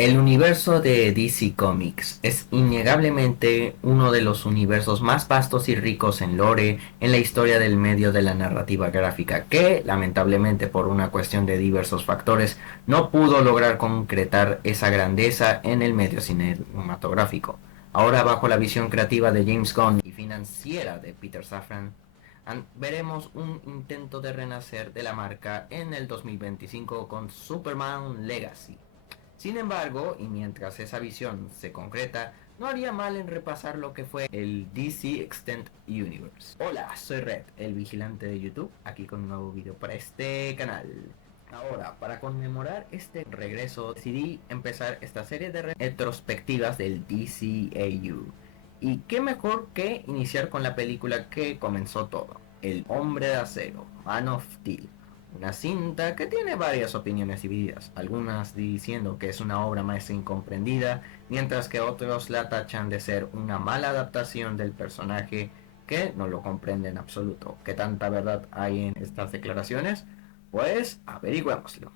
El universo de DC Comics es innegablemente uno de los universos más vastos y ricos en lore en la historia del medio de la narrativa gráfica, que lamentablemente por una cuestión de diversos factores no pudo lograr concretar esa grandeza en el medio cinematográfico. Ahora, bajo la visión creativa de James Gunn y financiera de Peter Safran, veremos un intento de renacer de la marca en el 2025 con Superman Legacy. Sin embargo, y mientras esa visión se concreta, no haría mal en repasar lo que fue el DC Extended Universe. Hola, soy Red, el vigilante de YouTube, aquí con un nuevo video para este canal. Ahora, para conmemorar este regreso, decidí empezar esta serie de retrospectivas del DCAU. Y qué mejor que iniciar con la película que comenzó todo, El Hombre de Acero, Man of Steel. Una cinta que tiene varias opiniones divididas, algunas diciendo que es una obra maestra incomprendida, mientras que otros la tachan de ser una mala adaptación del personaje que no lo comprende en absoluto. ¿Qué tanta verdad hay en estas declaraciones? Pues averigüémoslo.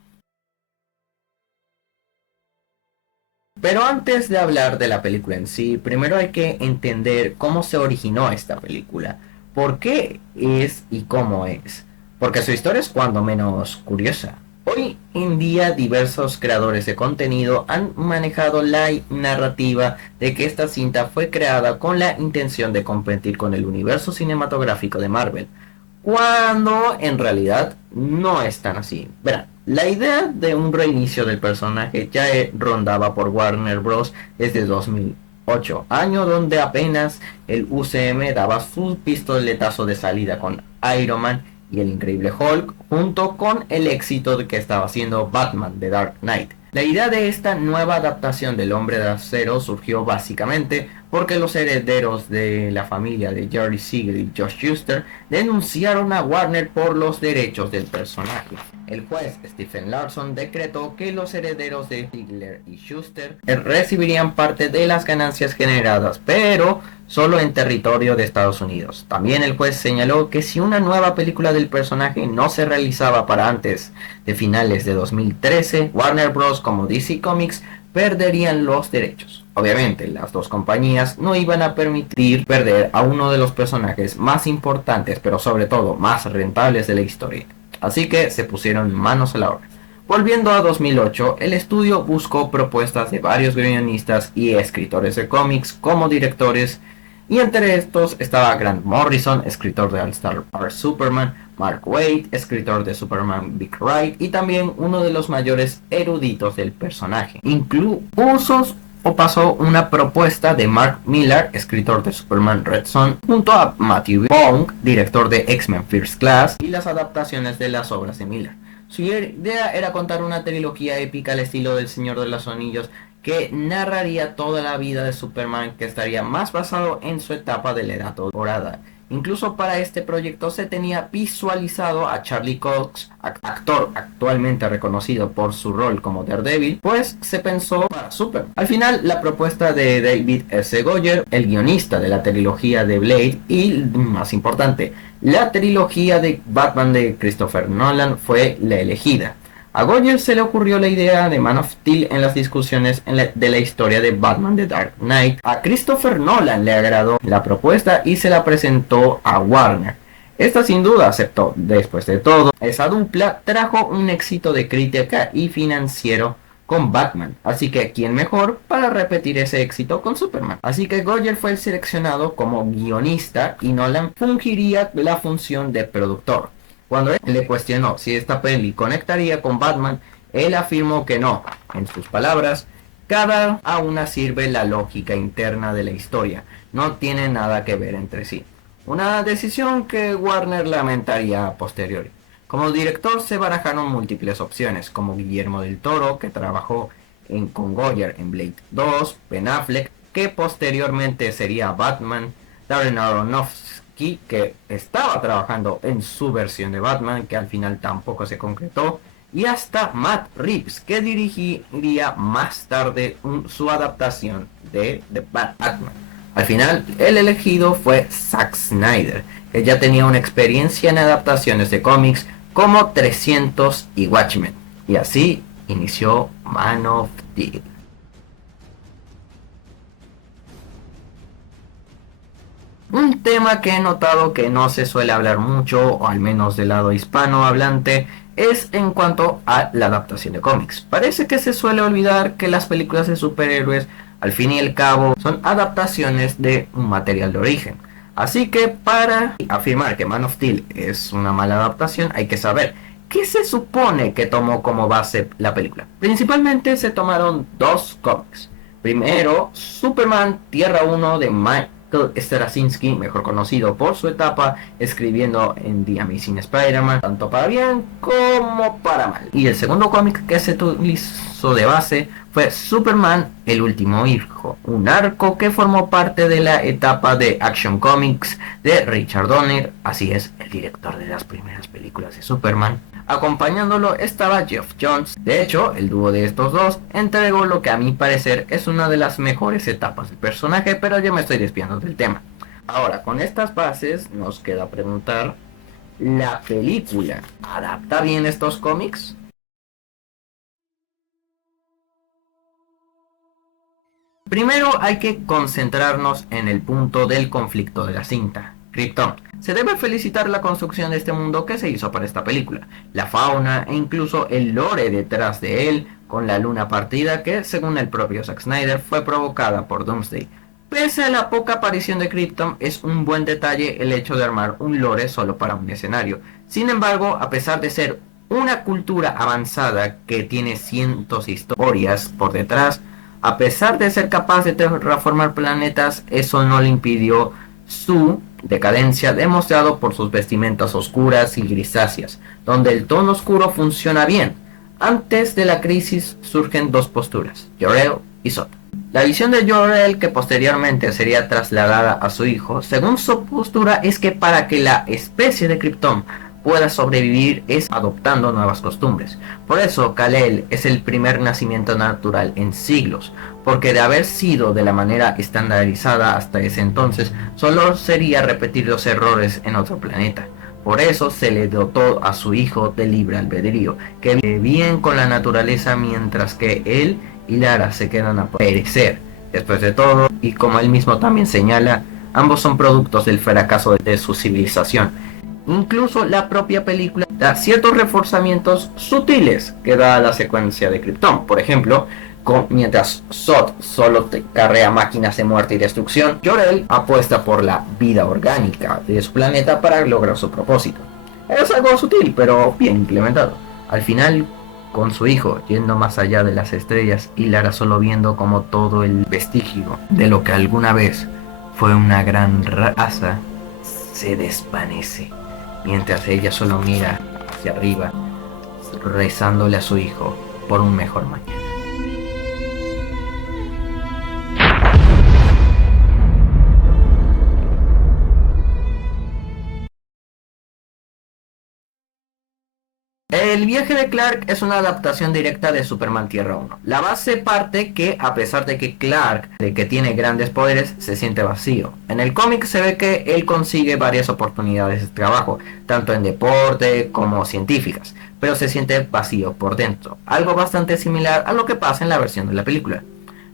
Pero antes de hablar de la película en sí, primero hay que entender cómo se originó esta película, por qué es y cómo es, porque su historia es cuando menos curiosa. Hoy en día diversos creadores de contenido han manejado la narrativa de que esta cinta fue creada con la intención de competir con el universo cinematográfico de Marvel, cuando en realidad no es tan así. Verán, la idea de un reinicio del personaje ya rondaba por Warner Bros. Desde 2008, año donde apenas el UCM daba su pistoletazo de salida con Iron Man y el Increíble Hulk, junto con el éxito que estaba haciendo Batman The Dark Knight. La idea de esta nueva adaptación del Hombre de Acero surgió básicamente porque los herederos de la familia de Jerry Siegel y Josh Shuster denunciaron a Warner por los derechos del personaje. El juez Stephen Larson decretó que los herederos de Siegler y Shuster recibirían parte de las ganancias generadas, pero solo en territorio de Estados Unidos. También el juez señaló que si una nueva película del personaje no se realizaba para antes de finales de 2013, Warner Bros. Como DC Comics perderían los derechos. Obviamente, las dos compañías no iban a permitir perder a uno de los personajes más importantes, pero sobre todo más rentables de la historia. Así que se pusieron manos a la obra. Volviendo a 2008, el estudio buscó propuestas de varios guionistas y escritores de cómics como directores, y entre estos estaba Grant Morrison, escritor de All Star Superman, Mark Waid, escritor de Superman Big Ride, y también uno de los mayores eruditos del personaje. Incluso pasó una propuesta de Mark Millar, escritor de Superman Red Son, junto a Matthew Vaughn, director de X-Men First Class, y las adaptaciones de las obras de Millar. Su idea era contar una trilogía épica al estilo del Señor de los Anillos, que narraría toda la vida de Superman, que estaría más basado en su etapa de la Edad Dorada. Incluso para este proyecto se tenía visualizado a Charlie Cox, actor actualmente reconocido por su rol como Daredevil, pues se pensó para Superman. Al final, la propuesta de David S. Goyer, el guionista de la trilogía de Blade y, más importante, la trilogía de Batman de Christopher Nolan, fue la elegida. A Goyer se le ocurrió la idea de Man of Steel en las discusiones de la historia de Batman The Dark Knight. A Christopher Nolan le agradó la propuesta y se la presentó a Warner. Esta sin duda aceptó. Después de todo, esa dupla trajo un éxito de crítica y financiero con Batman, así que ¿quién mejor para repetir ese éxito con Superman? Así que Goyer fue el seleccionado como guionista y Nolan fungiría la función de productor. Cuando él le cuestionó si esta peli conectaría con Batman, él afirmó que no. En sus palabras, cada una sirve la lógica interna de la historia, no tiene nada que ver entre sí. Una decisión que Warner lamentaría a posteriori. Como director se barajaron múltiples opciones, como Guillermo del Toro, que trabajó con Goyer en Blade 2, Ben Affleck, que posteriormente sería Batman, Darren Aronofsky, que estaba trabajando en su versión de Batman, que al final tampoco se concretó, y hasta Matt Reeves, que dirigiría más tarde su adaptación de The Batman. Al final, el elegido fue Zack Snyder, que ya tenía una experiencia en adaptaciones de cómics como 300 y Watchmen, y así inició Man of Steel. Un tema que he notado que no se suele hablar mucho, o al menos del lado hispanohablante, es en cuanto a la adaptación de cómics. Parece que se suele olvidar que las películas de superhéroes, al fin y al cabo, son adaptaciones de un material de origen. Así que para afirmar que Man of Steel es una mala adaptación, hay que saber qué se supone que tomó como base la película. Principalmente se tomaron dos cómics. Primero, Superman Tierra 1 de Michael Straczynski, mejor conocido por su etapa escribiendo en The Amazing Spider-Man, tanto para bien como para mal. Y el segundo cómic que se utilizó de base fue Superman El Último Hijo, un arco que formó parte de la etapa de Action Comics de Richard Donner, así es, el director de las primeras películas de Superman. Acompañándolo estaba Geoff Johns. De hecho, el dúo de estos dos entregó lo que a mi parecer es una de las mejores etapas del personaje, pero yo me estoy desviando del tema. Ahora, con estas bases nos queda preguntar, ¿la película adapta bien estos cómics? Primero hay que concentrarnos en el punto del conflicto de la cinta. Krypton. Se debe felicitar la construcción de este mundo que se hizo para esta película, la fauna e incluso el lore detrás de él, con la luna partida que, según el propio Zack Snyder, fue provocada por Doomsday. Pese a la poca aparición de Krypton, es un buen detalle el hecho de armar un lore solo para un escenario. Sin embargo, a pesar de ser una cultura avanzada que tiene cientos de historias por detrás, a pesar de ser capaz de terraformar planetas, eso no le impidió su decadencia, demostrado por sus vestimentas oscuras y grisáceas, donde el tono oscuro funciona bien. Antes de la crisis surgen dos posturas, Jor-El y Zod. La visión de Jor-El, que posteriormente sería trasladada a su hijo, según su postura, es que para que la especie de Krypton pueda sobrevivir es adoptando nuevas costumbres. Por eso Kal-El es el primer nacimiento natural en siglos, porque de haber sido de la manera estandarizada hasta ese entonces, solo sería repetir los errores en otro planeta. Por eso se le dotó a su hijo de libre albedrío, que vive bien con la naturaleza mientras que él y Lara se quedan a perecer. Después de todo, y como él mismo también señala, ambos son productos del fracaso de su civilización. Incluso la propia película da ciertos reforzamientos sutiles que da la secuencia de Krypton. Por ejemplo, mientras Zod solo carrea máquinas de muerte y destrucción, Jor-El apuesta por la vida orgánica de su planeta para lograr su propósito. Es algo sutil, pero bien implementado. Al final, con su hijo yendo más allá de las estrellas y Lara solo viendo como todo el vestigio de lo que alguna vez fue una gran raza se desvanece, mientras ella solo mira hacia arriba, rezándole a su hijo por un mejor mañana. El viaje de Clark es una adaptación directa de Superman Tierra 1. La base parte que, a pesar de que Clark, de que tiene grandes poderes, se siente vacío. En el cómic se ve que él consigue varias oportunidades de trabajo, tanto en deporte como científicas, pero se siente vacío por dentro, algo bastante similar a lo que pasa en la versión de la película.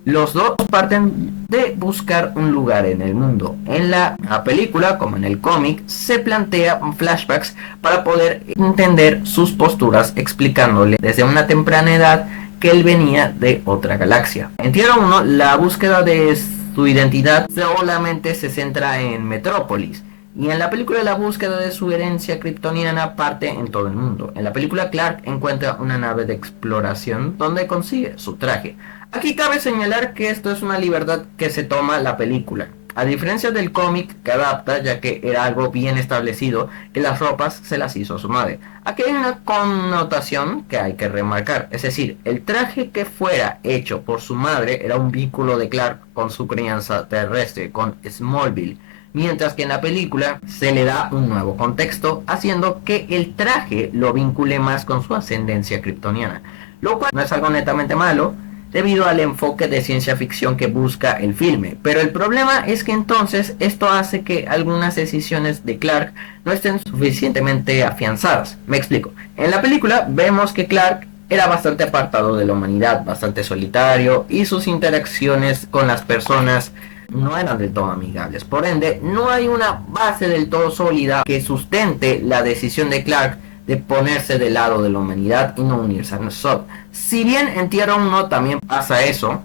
Los dos parten de buscar un lugar en el mundo. En la película, como en el cómic, se plantean flashbacks para poder entender sus posturas, explicándole desde una temprana edad que él venía de otra galaxia. En Tierra 1, la búsqueda de su identidad solamente se centra en Metrópolis. Y en la película la búsqueda de su herencia kryptoniana parte en todo el mundo. En la película Clark encuentra una nave de exploración donde consigue su traje. Aquí cabe señalar que esto es una libertad que se toma la película, a diferencia del cómic que adapta, ya que era algo bien establecido que las ropas se las hizo su madre. Aquí hay una connotación que hay que remarcar, es decir, el traje que fuera hecho por su madre era un vínculo de Clark con su crianza terrestre, con Smallville, mientras que en la película se le da un nuevo contexto, haciendo que el traje lo vincule más con su ascendencia kryptoniana, lo cual no es algo netamente malo, debido al enfoque de ciencia ficción que busca el filme. Pero el problema es que entonces esto hace que algunas decisiones de Clark no estén suficientemente afianzadas. Me explico. En la película vemos que Clark era bastante apartado de la humanidad, bastante solitario, y sus interacciones con las personas no eran del todo amigables. Por ende, no hay una base del todo sólida que sustente la decisión de Clark de ponerse del lado de la humanidad y no unirse a Zod. Si bien en Tierra 1 también pasa eso,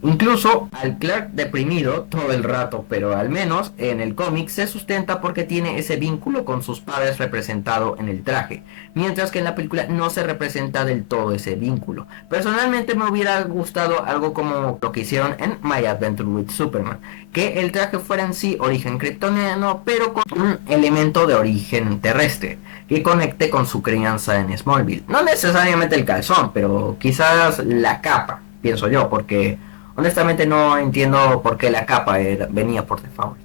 incluso al Clark deprimido todo el rato, pero al menos en el cómic se sustenta porque tiene ese vínculo con sus padres representado en el traje, mientras que en la película no se representa del todo ese vínculo. Personalmente me hubiera gustado algo como lo que hicieron en My Adventure with Superman, que el traje fuera en sí origen kryptoniano, pero con un elemento de origen terrestre, que conecte con su crianza en Smallville. No necesariamente el calzón, pero quizás la capa, pienso yo, porque honestamente no entiendo por qué la capa venía por default.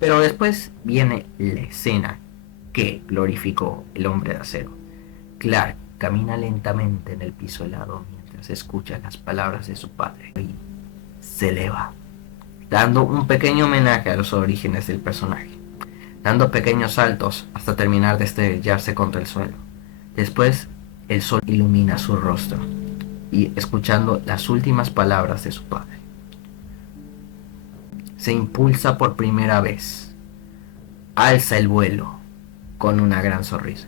Pero después viene la escena que glorificó el hombre de acero. Clark camina lentamente en el piso helado mientras escucha las palabras de su padre y se eleva, dando un pequeño homenaje a los orígenes del personaje, dando pequeños saltos hasta terminar de estrellarse contra el suelo. Después, el sol ilumina su rostro y escuchando las últimas palabras de su padre, se impulsa por primera vez, alza el vuelo con una gran sonrisa.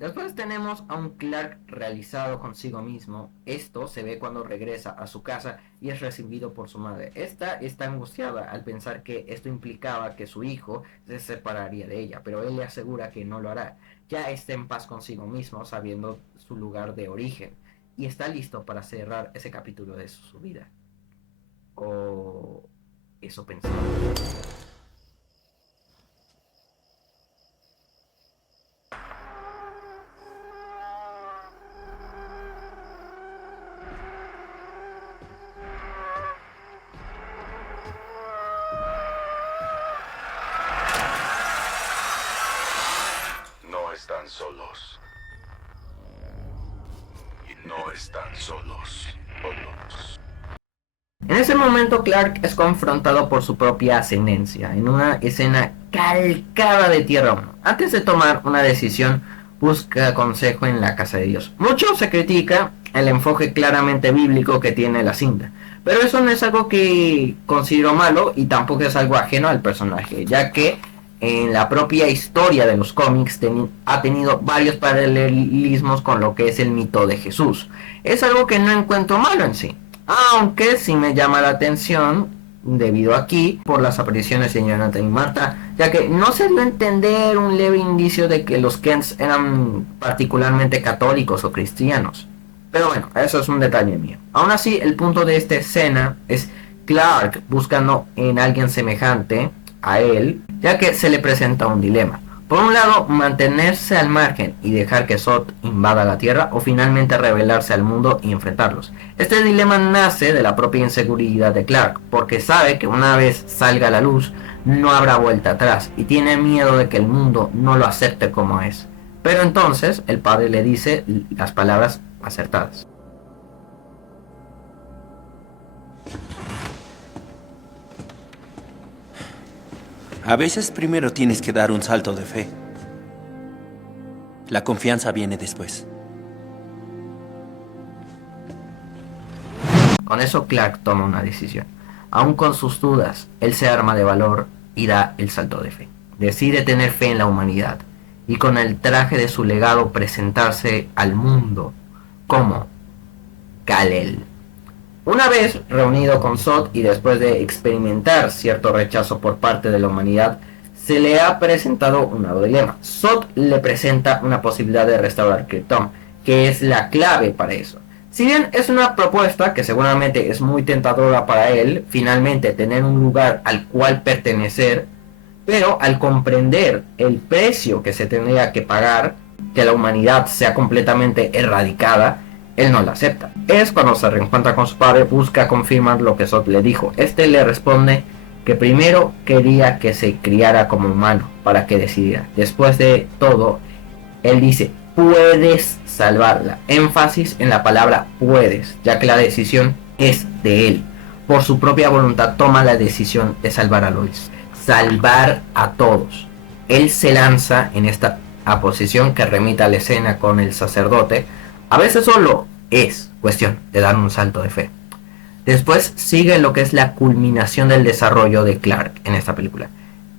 Después tenemos a un Clark realizado consigo mismo. Esto se ve cuando regresa a su casa y es recibido por su madre. Esta está angustiada al pensar que esto implicaba que su hijo se separaría de ella, pero él le asegura que no lo hará. Ya está en paz consigo mismo, sabiendo su lugar de origen, y está listo para cerrar ese capítulo de su vida. O eso pensaba. No están solos. Y no están solos. En ese momento Clark es confrontado por su propia ascendencia, en una escena calcada de Tierra 1. Antes de tomar una decisión, busca consejo en la casa de Dios. Mucho se critica el enfoque claramente bíblico que tiene la cinta, pero eso no es algo que considero malo y tampoco es algo ajeno al personaje, ya que en la propia historia de los cómics ha tenido varios paralelismos con lo que es el mito de Jesús. Es algo que no encuentro malo en sí, aunque sí me llama la atención debido aquí por las apariciones de Jonathan y Marta, ya que no se dio a entender un leve indicio de que los Kents eran particularmente católicos o cristianos. Pero bueno, eso es un detalle mío. Aún así, el punto de esta escena es Clark buscando en alguien semejante a él, ya que se le presenta un dilema. Por un lado, mantenerse al margen y dejar que Zod invada la Tierra, o finalmente revelarse al mundo y enfrentarlos. Este dilema nace de la propia inseguridad de Clark, porque sabe que una vez salga a la luz, no habrá vuelta atrás, y tiene miedo de que el mundo no lo acepte como es. Pero entonces, el padre le dice las palabras acertadas. A veces primero tienes que dar un salto de fe. La confianza viene después. Con eso Clark toma una decisión. Aún con sus dudas, él se arma de valor y da el salto de fe. Decide tener fe en la humanidad y con el traje de su legado presentarse al mundo como Kal-El. Una vez reunido con Zod y después de experimentar cierto rechazo por parte de la humanidad, se le ha presentado un nuevo dilema. Zod le presenta una posibilidad de restaurar Krypton, que es la clave para eso. Si bien es una propuesta que seguramente es muy tentadora para él, finalmente tener un lugar al cual pertenecer, pero al comprender el precio que se tendría que pagar, que la humanidad sea completamente erradicada, él no la acepta. Es cuando se reencuentra con su padre, busca confirmar lo que Zod le dijo. Este le responde que primero quería que se criara como humano para que decidiera. Después de todo, él dice, puedes salvarla. Énfasis en la palabra puedes, ya que la decisión es de él. Por su propia voluntad toma la decisión de salvar a Lois. Salvar a todos. Él se lanza en esta posición que remite a la escena con el sacerdote. A veces solo es cuestión de dar un salto de fe. Después sigue lo que es la culminación del desarrollo de Clark en esta película.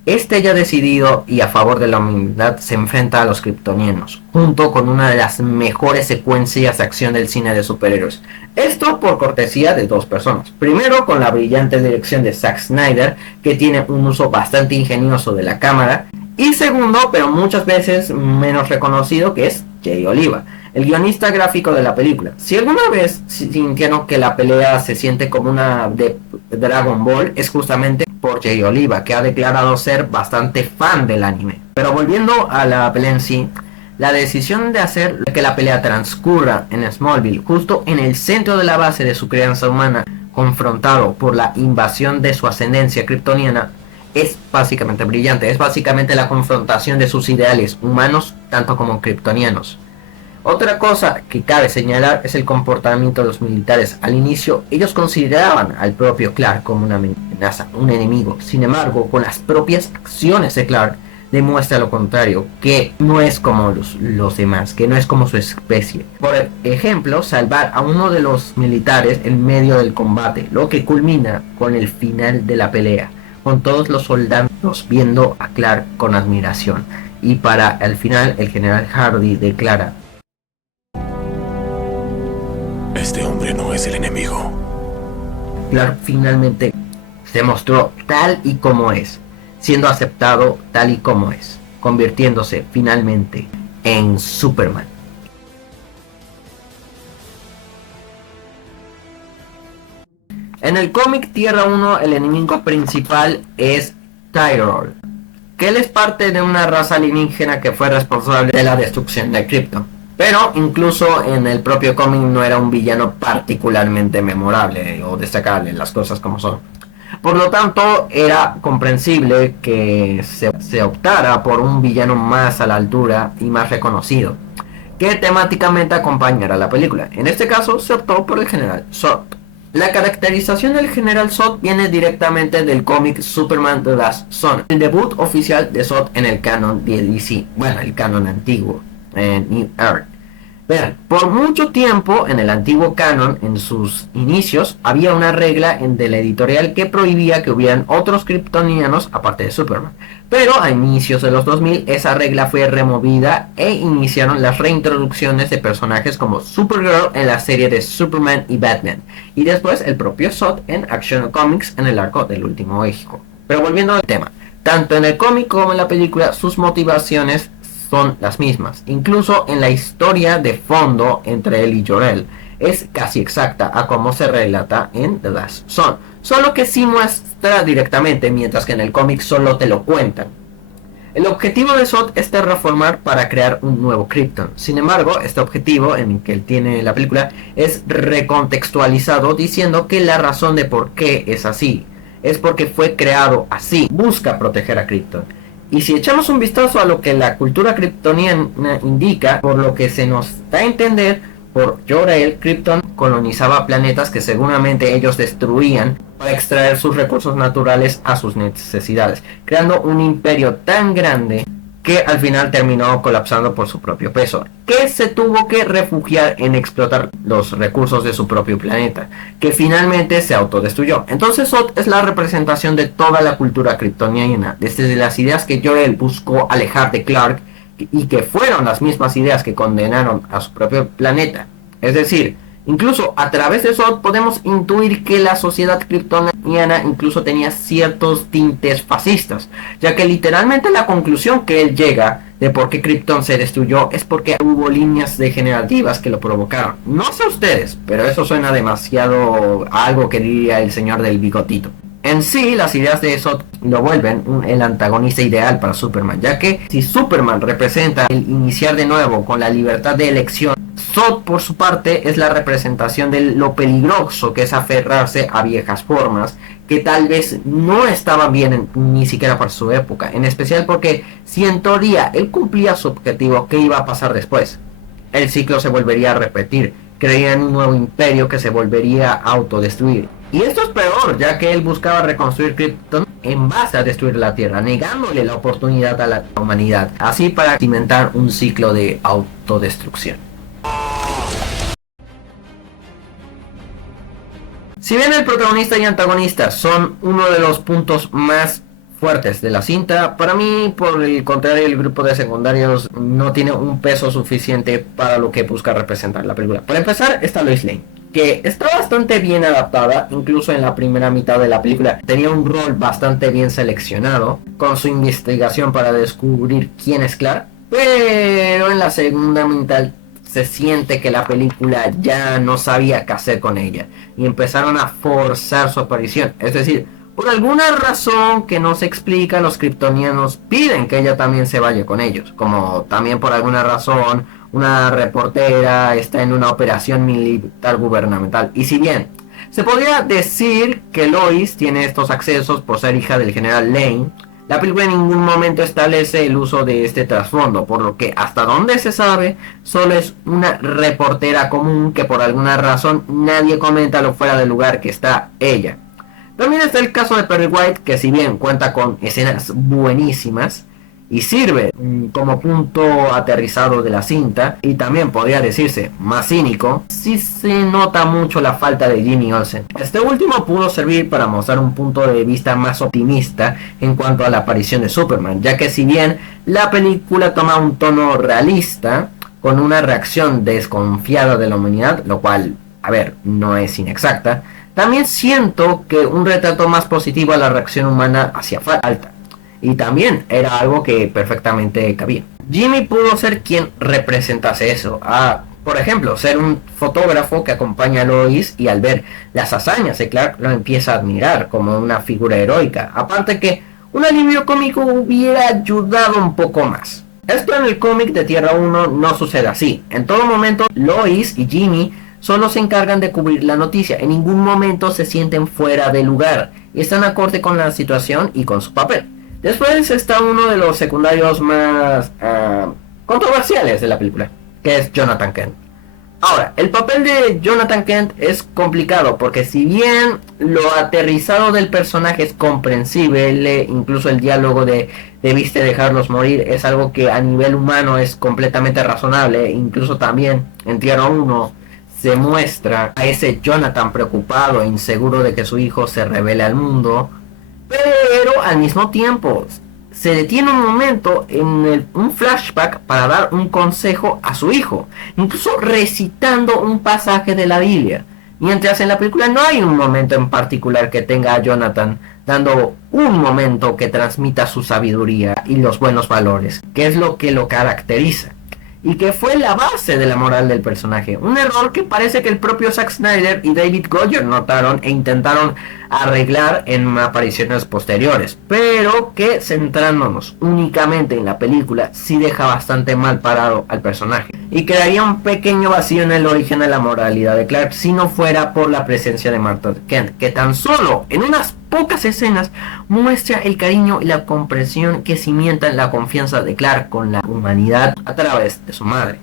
Este ya decidido y a favor de la humanidad se enfrenta a los kryptonianos, junto con una de las mejores secuencias de acción del cine de superhéroes. Esto por cortesía de dos personas. Primero con la brillante dirección de Zack Snyder, que tiene un uso bastante ingenioso de la cámara. Y segundo, pero muchas veces menos reconocido, que es Jay Oliva, el guionista gráfico de la película. Si alguna vez sintieron que la pelea se siente como una de Dragon Ball, es justamente por Jay Oliva, que ha declarado ser bastante fan del anime. Pero volviendo a la pelea en sí, la decisión de hacer que la pelea transcurra en Smallville, justo en el centro de la base de su crianza humana, confrontado por la invasión de su ascendencia kryptoniana, es básicamente brillante. Es básicamente la confrontación de sus ideales humanos tanto como kryptonianos. Otra cosa que cabe señalar es el comportamiento de los militares. Al inicio ellos consideraban al propio Clark como una amenaza, un enemigo. Sin embargo, con las propias acciones de Clark demuestra lo contrario, que no es como los demás, que no es como su especie. Por ejemplo, salvar a uno de los militares en medio del combate, lo que culmina con el final de la pelea, con todos los soldados viendo a Clark con admiración. Y para el final, el general Hardy declara: este hombre no es el enemigo. Clark finalmente se mostró tal y como es, siendo aceptado tal y como es, convirtiéndose finalmente en Superman. En el cómic Tierra 1, el enemigo principal es Tyrol, que él es parte de una raza alienígena que fue responsable de la destrucción de Krypton. Pero incluso en el propio cómic no era un villano particularmente memorable o destacable, las cosas como son. Por lo tanto, era comprensible que se optara por un villano más a la altura y más reconocido, que temáticamente acompañara la película. En este caso, se optó por el General Zod. La caracterización del General Zod viene directamente del cómic Superman The Last Son, el debut oficial de Zod en el canon de DC, bueno, el canon antiguo, en New Earth. Vean, por mucho tiempo en el antiguo canon, en sus inicios, había una regla de la editorial que prohibía que hubieran otros kryptonianos aparte de Superman. Pero a inicios de los 2000 esa regla fue removida e iniciaron las reintroducciones de personajes como Supergirl en la serie de Superman y Batman, y después el propio Zod en Action Comics en el arco del Último Hijo. Pero volviendo al tema, tanto en el cómic como en la película sus motivaciones son las mismas. Incluso en la historia de fondo entre él y Jor-El es casi exacta a como se relata en The Last Son, solo que sí muestra directamente, mientras que en el cómic solo te lo cuentan. El objetivo de Zod es terraformar para crear un nuevo Krypton. Sin embargo, este objetivo en el que él tiene la película es recontextualizado diciendo que la razón de por qué es así es porque fue creado así, busca proteger a Krypton. Y si echamos un vistazo a lo que la cultura kryptoniana indica, por lo que se nos da a entender, por Jor-El, Krypton colonizaba planetas que seguramente ellos destruían para extraer sus recursos naturales a sus necesidades, creando un imperio tan grande que al final terminó colapsando por su propio peso, que se tuvo que refugiar en explotar los recursos de su propio planeta, que finalmente se autodestruyó. Entonces Zod es la representación de toda la cultura kryptoniana, desde las ideas que Jor-El buscó alejar de Clark y que fueron las mismas ideas que condenaron a su propio planeta. Es decir, incluso a través de Zod podemos intuir que la sociedad kryptoniana incluso tenía ciertos tintes fascistas, ya que literalmente la conclusión que él llega de por qué Krypton se destruyó es porque hubo líneas degenerativas que lo provocaron. No sé ustedes, pero eso suena demasiado a algo que diría el señor del bigotito. En sí, las ideas de Zod lo vuelven el antagonista ideal para Superman, ya que si Superman representa el iniciar de nuevo con la libertad de elección, Zod, por su parte, es la representación de lo peligroso que es aferrarse a viejas formas que tal vez no estaban bien ni siquiera para su época, en especial porque si en teoría él cumplía su objetivo, ¿qué iba a pasar después? El ciclo se volvería a repetir, creían un nuevo imperio que se volvería a autodestruir. Y esto es peor, ya que él buscaba reconstruir Krypton en base a destruir la Tierra, negándole la oportunidad a la humanidad, así para cimentar un ciclo de autodestrucción. Si bien el protagonista y antagonista son uno de los puntos más fuertes de la cinta, para mí, por el contrario, el grupo de secundarios no tiene un peso suficiente para lo que busca representar la película. Para empezar, está Lois Lane, que está bastante bien adaptada, incluso en la primera mitad de la película tenía un rol bastante bien seleccionado, con su investigación para descubrir quién es Clark, pero en la segunda mitad se siente que la película ya no sabía qué hacer con ella y empezaron a forzar su aparición. Es decir, por alguna razón que no se explica, los kryptonianos piden que ella también se vaya con ellos. Como también por alguna razón una reportera está en una operación militar gubernamental. Y si bien se podría decir que Lois tiene estos accesos por ser hija del general Lane, la película en ningún momento establece el uso de este trasfondo, por lo que hasta donde se sabe, solo es una reportera común que por alguna razón nadie comenta lo fuera del lugar que está ella. También está el caso de Perry White, que si bien cuenta con escenas buenísimas y sirve como punto aterrizado de la cinta, y también podría decirse más cínico, sí se nota mucho la falta de Jimmy Olsen. Este último pudo servir para mostrar un punto de vista más optimista en cuanto a la aparición de Superman, ya que si bien la película toma un tono realista, con una reacción desconfiada de la humanidad, lo cual, a ver, no es inexacta, también siento que un retrato más positivo a la reacción humana hacia falta. Y también era algo que perfectamente cabía. Jimmy pudo ser quien representase eso. Por ejemplo, ser un fotógrafo que acompaña a Lois y al ver las hazañas de Clark lo empieza a admirar como una figura heroica. Aparte que un alivio cómico hubiera ayudado un poco más. Esto en el cómic de Tierra 1 no sucede así. En todo momento Lois y Jimmy solo se encargan de cubrir la noticia. En ningún momento se sienten fuera de lugar y están acorde con la situación y con su papel. Después está uno de los secundarios más controversiales de la película, que es Jonathan Kent. Ahora, el papel de Jonathan Kent es complicado porque si bien lo aterrizado del personaje es comprensible, incluso el diálogo de debiste dejarlos morir es algo que a nivel humano es completamente razonable. Incluso también en Tierra 1 se muestra a ese Jonathan preocupado e inseguro de que su hijo se revele al mundo, pero al mismo tiempo se detiene un momento en un flashback para dar un consejo a su hijo, incluso recitando un pasaje de la Biblia. Mientras en la película no hay un momento en particular que tenga a Jonathan dando un momento que transmita su sabiduría y los buenos valores, que es lo que lo caracteriza y que fue la base de la moral del personaje. Un error que parece que el propio Zack Snyder y David Goyer notaron e intentaron arreglar en apariciones posteriores, pero que centrándonos únicamente en la película sí deja bastante mal parado al personaje y crearía un pequeño vacío en el origen de la moralidad de Clark si no fuera por la presencia de Martha Kent, que tan solo en unas pocas escenas muestra el cariño y la comprensión que cimientan la confianza de Clark con la humanidad a través de su madre.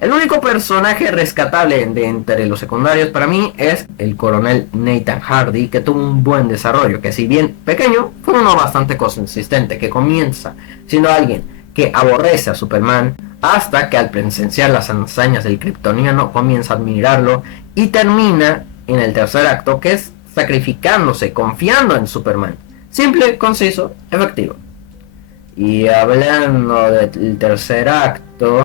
El único personaje rescatable de entre los secundarios para mí es el coronel Nathan Hardy, que tuvo un buen desarrollo, que si bien pequeño, fue uno bastante consistente, que comienza siendo alguien que aborrece a Superman, hasta que al presenciar las hazañas del kryptoniano comienza a admirarlo y termina en el tercer acto, que es sacrificándose, confiando en Superman. Simple, conciso, efectivo. Y hablando del tercer acto,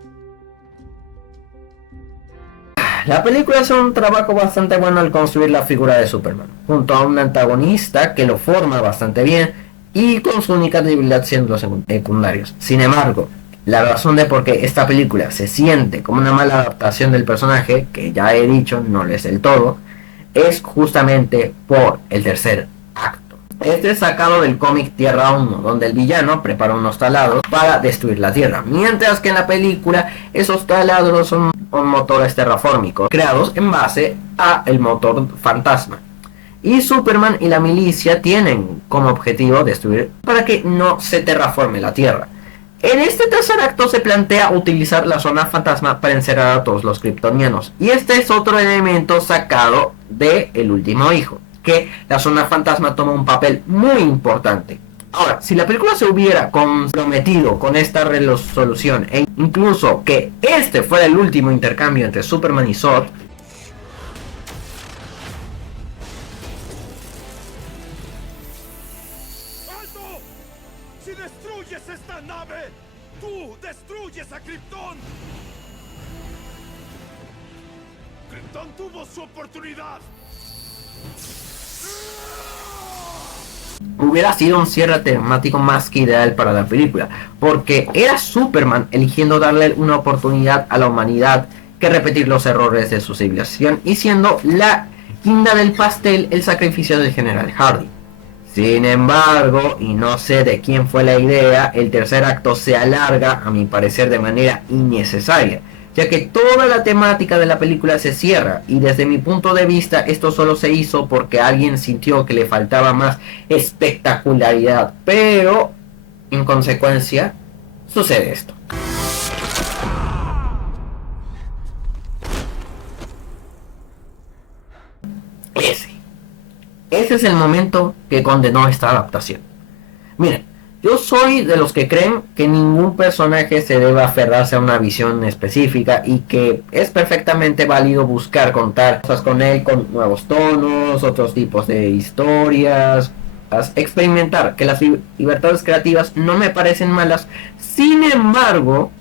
la película hace un trabajo bastante bueno al construir la figura de Superman, junto a un antagonista que lo forma bastante bien y con su única debilidad siendo los secundarios. Sin embargo, la razón de por qué esta película se siente como una mala adaptación del personaje, que ya he dicho no lo es del todo, es justamente por el tercer acto. Este es sacado del cómic Tierra 1, donde el villano prepara unos taladros para destruir la Tierra, mientras que en la película esos taladros son motores terraformicos creados en base a el motor fantasma. Y Superman y la milicia tienen como objetivo destruir para que no se terraforme la Tierra. En este tercer acto se plantea utilizar la zona fantasma para encerrar a todos los kryptonianos. Y este es otro elemento sacado de El último hijo, que la zona fantasma toma un papel muy importante. Ahora, si la película se hubiera comprometido con esta resolución e incluso que este fuera el último intercambio entre Superman y Zod, ¡Alto! ¡Si destruyes esta nave, tú destruyes a Krypton! ¡Krypton tuvo su oportunidad! hubiera sido un cierre temático más que ideal para la película, porque era Superman eligiendo darle una oportunidad a la humanidad que repetir los errores de su civilización, y siendo la guinda del pastel el sacrificio del general Hardy. Sin embargo, y no sé de quién fue la idea, el tercer acto se alarga, a mi parecer, de manera innecesaria, ya que toda la temática de la película se cierra, y desde mi punto de vista esto solo se hizo porque alguien sintió que le faltaba más espectacularidad, pero en consecuencia sucede esto. Ese es el momento que condenó esta adaptación. Miren, yo soy de los que creen que ningún personaje se debe aferrarse a una visión específica y que es perfectamente válido buscar contar cosas con él con nuevos tonos, otros tipos de historias, experimentar, que las libertades creativas no me parecen malas. Sin embargo,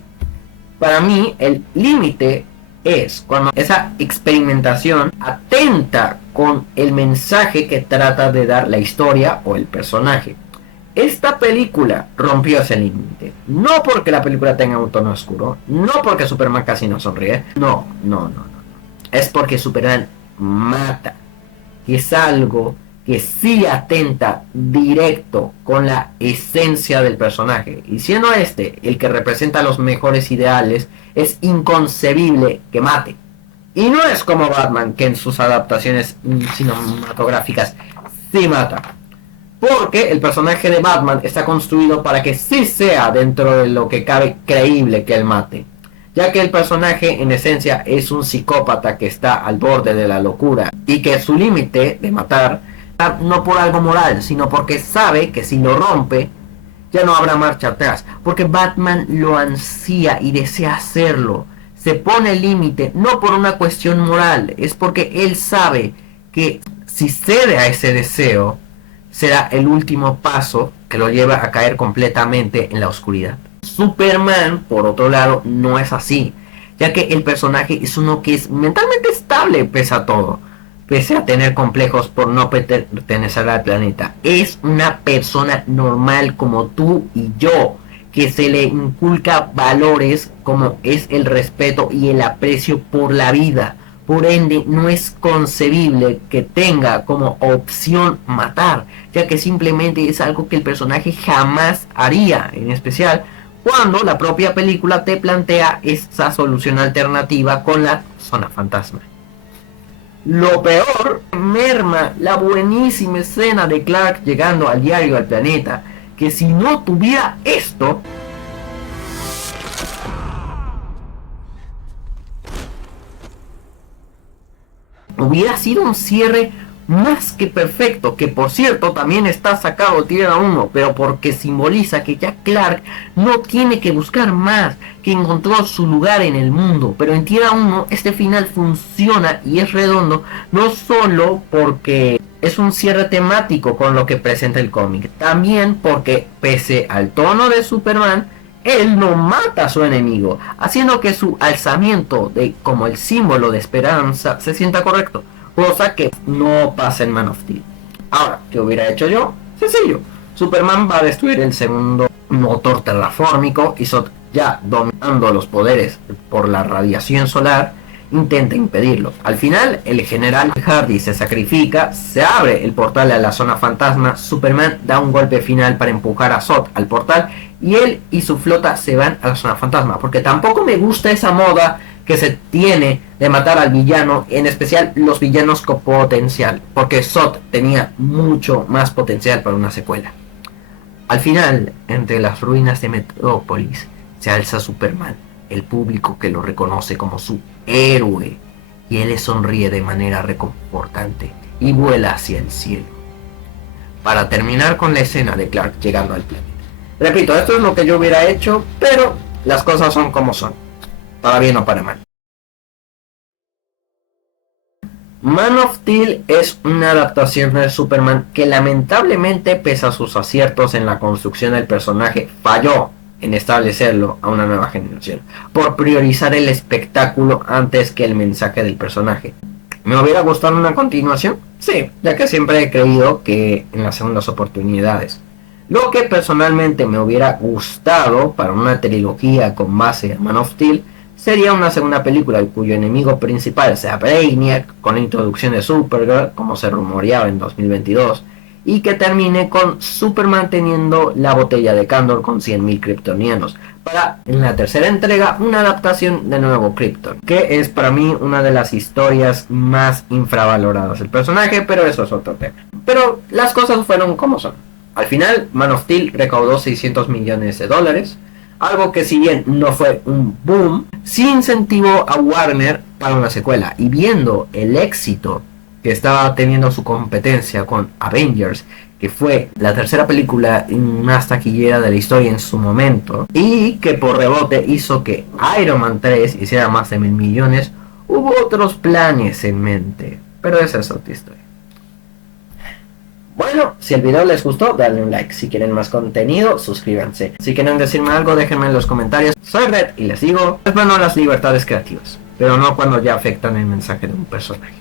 para mí el límite es cuando esa experimentación atenta con el mensaje que trata de dar la historia o el personaje. Esta película rompió ese límite. No porque la película tenga un tono oscuro, no porque Superman casi no sonríe, no. Es porque Superman mata. Y es algo que sí atenta directo con la esencia del personaje. Y siendo este el que representa los mejores ideales, es inconcebible que mate. Y no es como Batman, que en sus adaptaciones cinematográficas sí mata. Porque el personaje de Batman está construido para que sí sea dentro de lo que cabe creíble que él mate. Ya que el personaje en esencia es un psicópata que está al borde de la locura. Y que su límite de matar no por algo moral, sino porque sabe que si lo rompe ya no habrá marcha atrás, porque Batman lo ansía y desea hacerlo. Se pone el límite no por una cuestión moral, es porque él sabe que si cede a ese deseo será el último paso que lo lleva a caer completamente en la oscuridad. Superman, por otro lado, no es así, ya que el personaje es uno que es mentalmente estable pese a todo. Pese a tener complejos por no pertenecer al planeta, es una persona normal como tú y yo, que se le inculca valores como es el respeto y el aprecio por la vida. Por ende, no es concebible que tenga como opción matar, ya que simplemente es algo que el personaje jamás haría, en especial cuando la propia película te plantea esa solución alternativa con la zona fantasma. Lo peor, merma la buenísima escena de Clark llegando al diario al planeta, que si no tuviera esto, hubiera sido un cierre más que perfecto, que por cierto también está sacado de Tierra 1, pero porque simboliza que ya Clark no tiene que buscar más, que encontró su lugar en el mundo. Pero en Tierra 1 este final funciona y es redondo, no solo porque es un cierre temático con lo que presenta el cómic, también porque pese al tono de Superman, él no mata a su enemigo, haciendo que su alzamiento de como el símbolo de esperanza se sienta correcto, cosa que no pasa en Man of Steel. Ahora, ¿qué hubiera hecho yo? Sencillo, Superman va a destruir el segundo motor terrafórmico y Zod, ya dominando los poderes por la radiación solar, intenta impedirlo. Al final, el general Hardy se sacrifica, se abre el portal a la zona fantasma, Superman da un golpe final para empujar a Zod al portal y él y su flota se van a la zona fantasma, porque tampoco me gusta esa moda que se tiene de matar al villano, en especial los villanos con potencial, porque Zod tenía mucho más potencial para una secuela. Al final, entre las ruinas de Metrópolis, se alza Superman, el público que lo reconoce como su héroe, y él le sonríe de manera reconfortante y vuela hacia el cielo, para terminar con la escena de Clark llegando al planeta. Repito, esto es lo que yo hubiera hecho, pero las cosas son como son, para bien o para mal. Man of Steel es una adaptación de Superman que lamentablemente, pese a sus aciertos en la construcción del personaje, falló en establecerlo a una nueva generación, por priorizar el espectáculo antes que el mensaje del personaje. ¿Me hubiera gustado una continuación? Sí, ya que siempre he creído que en las segundas oportunidades. Lo que personalmente me hubiera gustado para una trilogía con base en Man of Steel sería una segunda película cuyo enemigo principal sea Brainiac, con la introducción de Supergirl, como se rumoreaba en 2022, y que termine con Superman teniendo la botella de Kandor con 100.000 kryptonianos, para en la tercera entrega una adaptación de Nuevo Krypton, que es para mí una de las historias más infravaloradas del personaje, pero eso es otro tema. Pero las cosas fueron como son. Al final, Man of Steel recaudó $600 millones, algo que si bien no fue un boom, sí incentivó a Warner para una secuela, y viendo el éxito que estaba teniendo su competencia con Avengers, que fue la tercera película más taquillera de la historia en su momento, y que por rebote hizo que Iron Man 3 hiciera más de 1.000 millones, hubo otros planes en mente, pero esa es otra historia. Bueno, si el video les gustó, dale un like. Si quieren más contenido, suscríbanse. Si quieren decirme algo, déjenme en los comentarios. Soy Red y les digo, es bueno las libertades creativas, pero no cuando ya afectan el mensaje de un personaje.